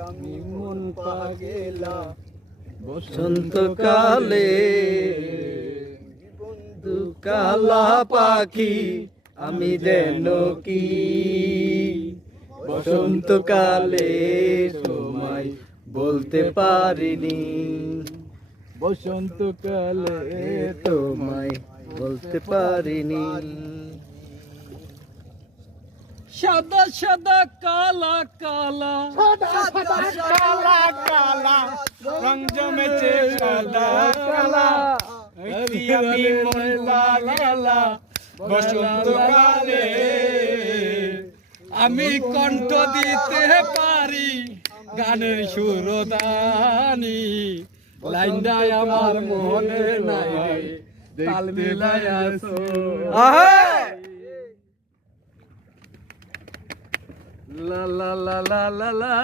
আমি মন পাগেলা বসন্তকালে বন্ধু কালা পাখি আমি যেন কি বসন্তকালে সময় বলতে পারিনি বসন্তকালে তোমায় বলতে পারিনি সাদা সাদা কালা কালা কালা কালা রং জমেছে সাদা কালা আমি মন পাগেলা বসন্তকালে আমি কণ্ঠ দিতে পারি গানের সুরদানি লাইনটাই আমার মনে নাই তাল মিলাই আসো লা লা লা লা লা